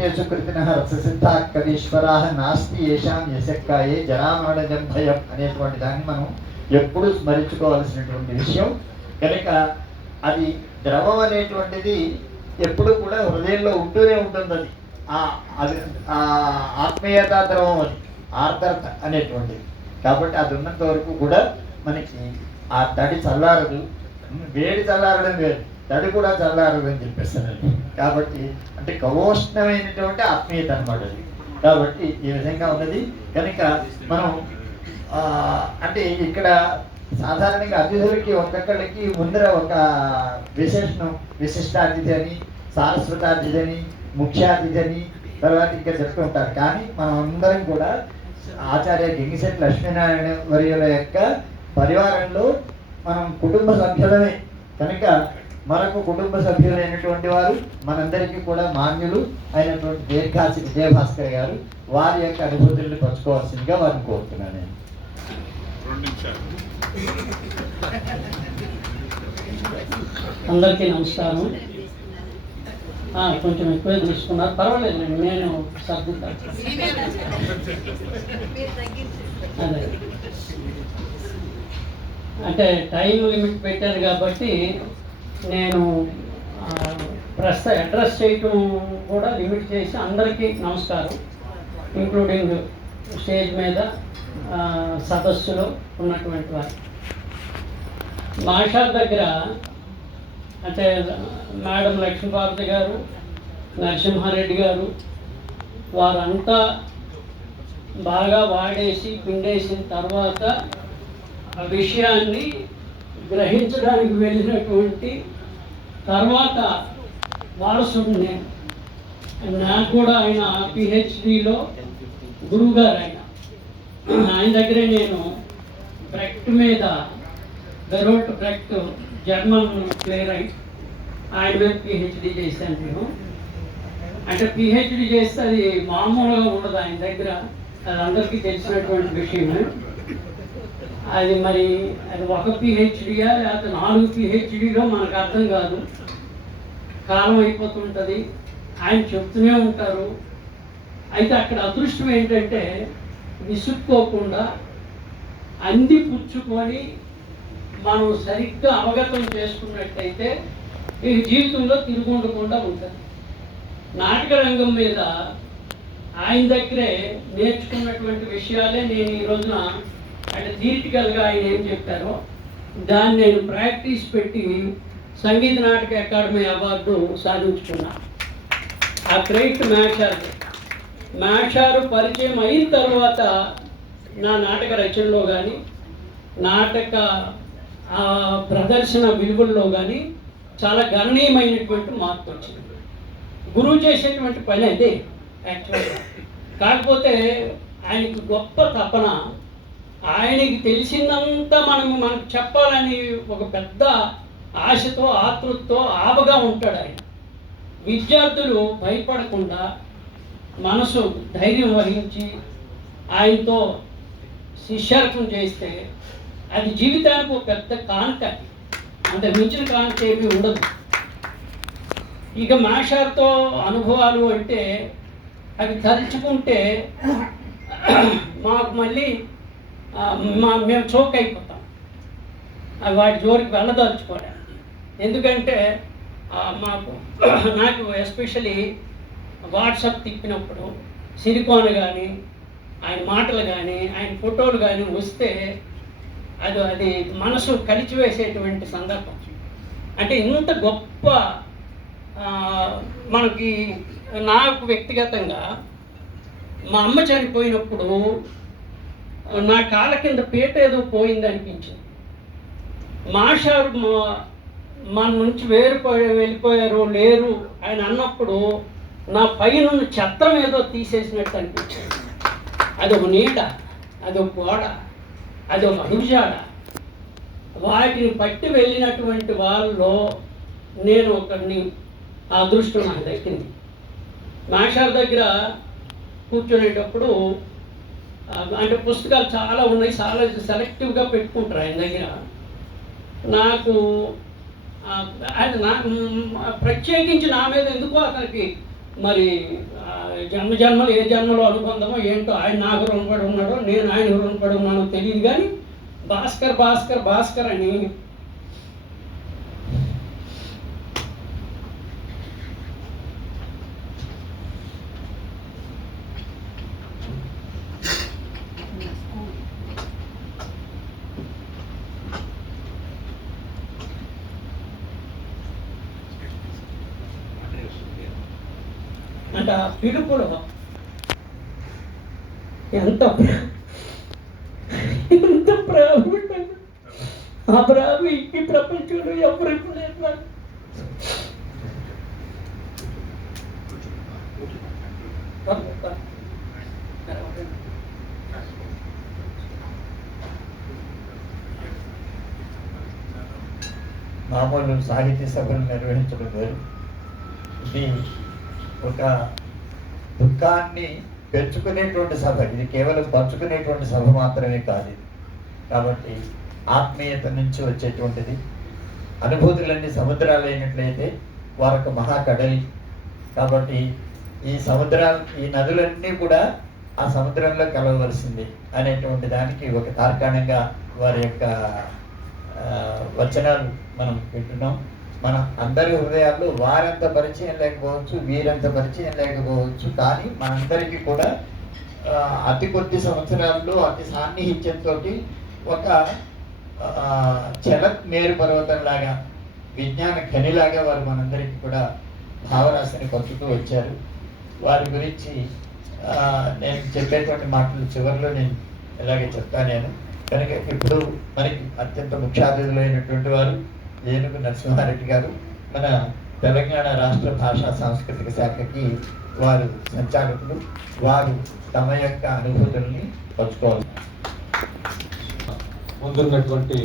జీవితేషు కృతినః రససిద్ధాః కవీశ్వరాः నాస్తి యేషాం యశక్కాయే జరామరణం భయం అనేటువంటి దాన్ని మనం ఎప్పుడు స్మరించుకోవాల్సినటువంటి విషయం. కనుక అది ద్రవం అనేటువంటిది ఎప్పుడు కూడా హృదయంలో ఉంటూనే ఉంటుంది. అది ఆత్మీయత ద్రవం, అది ఆర్ద్రత అనేటువంటిది. కాబట్టి అది ఉన్నంత వరకు కూడా మనకి ఆ తడి చల్లారదు. వేడి చల్లారడం వేరు, తడి కూడా చల్లారదు అని చెప్పేస్తానండి. కాబట్టి అంటే కవోష్ణమైనటువంటి ఆత్మీయత అనమాట అది. కాబట్టి ఈ విధంగా ఉన్నది. కనుక మనం అంటే ఇక్కడ సాధారణంగా అతిథులకి ఒక్కొక్కళ్ళకి ముందర ఒక విశేషణం, విశిష్టాతిథి అని, సారస్వతాతిథి అని, ముఖ్యాతిథి అని తర్వాత ఇంకా చెప్తూ ఉంటారు. కానీ మనం అందరం కూడా ఆచార్య గంగిశెట్టి లక్ష్మీనారాయణ వర్యుల యొక్క పరివారంలో మనం కుటుంబ సభ్యులమే. కనుక మనకు కుటుంబ సభ్యులైనటువంటి వారు మనందరికీ కూడా మాన్యులు అయినటువంటి దీర్ఘాసి విజయభాస్కర్ గారు వారి యొక్క అనుభూతులను పంచుకోవాల్సిందిగా వారిని కోరుతున్నాను నేను. అందరికీ నమస్కారం. కొంచెం ఎక్కువ తీసుకున్నారు, పర్వాలేదు, నేను సర్దుతాను. అదే అంటే టైం లిమిట్ పెట్టారు కాబట్టి నేను ప్రస్తుతం అడ్రస్ చేయటం కూడా లిమిట్ చేసి అందరికీ నమస్కారం, ఇంక్లూడింగ్ స్టేజ్ మీద సదస్సులో ఉన్నటువంటి వారు. మాషా దగ్గర అంటే మేడం లక్ష్మీపార్వతి గారు, నరసింహారెడ్డి గారు వారంతా బాగా వాడేసి పిండేసిన తర్వాత ఆ విషయాన్ని గ్రహించడానికి వెళ్ళినటువంటి తర్వాత వారసుడు నేను. నాకు కూడా ఆయన పిహెచ్డిలో గురువు గారు ఆయన దగ్గరే నేను బ్రెక్ట్ మీద బెరోల్ట్ బ్రెక్ట్ జర్మన్ ప్లే రైట్ ఆయన మీద పిహెచ్డి చేశాను నేను. అంటే పిహెచ్డి చేస్తే అది మామూలుగా ఉండదు ఆయన దగ్గర, అది అందరికీ తెలిసినటువంటి విషయమే. అది మరి అది ఒక పిహెచ్డియా లేకపోతే 4 పిహెచ్డీలో మనకు అర్థం కాదు, కాలం అయిపోతుంటుంది, ఆయన చెప్తూనే ఉంటారు. అయితే అక్కడ అదృష్టం ఏంటంటే విసుక్కోకుండా అంది పుచ్చుకొని మనం సరిగ్గా అవగతం చేసుకున్నట్టయితే ఈ జీవితంలో తిరుగుండకుండా ఉంటుంది. నాటక రంగం మీద ఆయన దగ్గరే నేర్చుకున్నటువంటి విషయాలే నేను ఈ రోజున అంటే థియరిటికల్గా ఆయన ఏం చెప్పారో దాన్ని నేను ప్రాక్టీస్ పెట్టి సంగీత నాటక అకాడమీ అవార్డు సాధించుకున్నా. ఆ క్రెడిట్ మాషారు పరిచయం అయిన తర్వాత నా నాటక రచనలో కానీ నాటక ప్రదర్శన విలువల్లో కానీ చాలా గణనీయమైనటువంటి మార్పు వచ్చింది. గురువు చేసేటువంటి పని అదే యాక్చువల్గా. కాకపోతే ఆయనకి గొప్ప తపన, ఆయనకి తెలిసిందంతా మనకు చెప్పాలని ఒక పెద్ద ఆశతో ఆతృతతో ఆపగా ఉంటాడు ఆయన. విద్యార్థులు భయపడకుండా మనసు ధైర్యం వహించి ఆయనతో శిష్యార్పణ చేస్తే అది జీవితానికి ఒక పెద్ద కాంత, అంత మించిన కాంత ఏమీ ఉండదు. ఇక మాషార్తో అనుభవాలు అంటే అవి తలుచుకుంటే మాకు మళ్ళీ మేము చోక్ అయిపోతాం, అవి వాటి జోలికి వెళ్ళదలుచుకోవడానికి. ఎందుకంటే నాకు ఎస్పెషలీ వాట్సాప్ తిప్పినప్పుడు సిలికాన్ కానీ ఆయన మాటలు కానీ ఆయన ఫోటోలు కానీ వస్తే అది మనసు కలిచివేసేటువంటి సందర్భం. అంటే ఇంత గొప్ప మనకి నాకు వ్యక్తిగతంగా మా అమ్మ చనిపోయినప్పుడు నా కాళ్ళ కింద పీట ఏదో పోయింది అనిపించింది. మాషారు మన నుంచి వెళ్ళిపోయారు లేరు ఆయన అన్నప్పుడు నా పైన ఛత్రం ఏదో తీసేసినట్టు అనిపించింది. అదొక నీడ, అదొక గోడ, అదొక అడుగుజాడ. వాటిని పట్టి వెళ్ళినటువంటి వాళ్ళలో నేను ఒకరిని, ఆ అదృష్టం నాకు దక్కింది. మాషార్ దగ్గర కూర్చునేటప్పుడు అంటే పుస్తకాలు చాలా ఉన్నాయి, చాలా సెలెక్టివ్గా పెట్టుకుంటారు ఆయన దగ్గర. నాకు ప్రత్యేకించి నా మీద ఎందుకో అతనికి మరి జన్మ జన్మలు ఏ జన్మలో అనుబంధమో ఏంటో, ఆయన నాకు రుణపడి ఉన్నాడో నేను ఆయన రుణపడి ఉన్నానో తెలియదు, కానీ భాస్కర్ భాస్కర్ భాస్కర్ అని అంటే ఆ పిలుపులో ఎంత ప్రేమ ఉంటుంది. ఆ ప్రేమ ఈ ప్రపంచంలో ఎవరికి లేదు నాకు. మామూలు సాహితీ సభలు నిర్వహించడం వేరు, ఇది ఒక దుఃఖాన్ని పెంచుకునేటువంటి సభ, ఇది కేవలం పంచుకునేటువంటి సభ మాత్రమే కాదు. కాబట్టి ఆత్మీయత నుంచి వచ్చేటువంటిది. అనుభూతులన్నీ సముద్రాలు అయినట్లయితే వారొక మహాకడలి. కాబట్టి ఈ సముద్రాలు, ఈ నదులన్నీ కూడా ఆ సముద్రంలో కలవవలసింది అనేటువంటి దానికి ఒక తార్కాణంగా వారి యొక్క వచనాలు మనం వింటున్నాం. మన అందరి హృదయాల్లో వారంత పరిచయం లేకపోవచ్చు, వీరంత పరిచయం లేకపోవచ్చు, కానీ మనందరికీ కూడా అతి కొద్ది సంవత్సరాల్లో అతి సాన్నిహిత్యంతో ఒక చలత్ మేరు పర్వతంలాగా, విజ్ఞాన ఖనిలాగా వారు మనందరికీ కూడా భావరాశిని పంచుతూ వచ్చారు. వారి గురించి నేను చెప్పేటువంటి మాటలు చివరిలో నేను ఇలాగే చెప్తాను నేను. కనుక ఇప్పుడు మనకి అత్యంత ముఖ్య అతిథులు అయినటువంటి వారు ఏనుగు నరసింహారెడ్డి గారు, మన తెలంగాణ రాష్ట్ర భాషా సాంస్కృతిక శాఖకి వారు సంచాలకులు. వారు తమ యొక్క అనుభూతుల్ని పంచుకోవాలి. ముందున్నటువంటి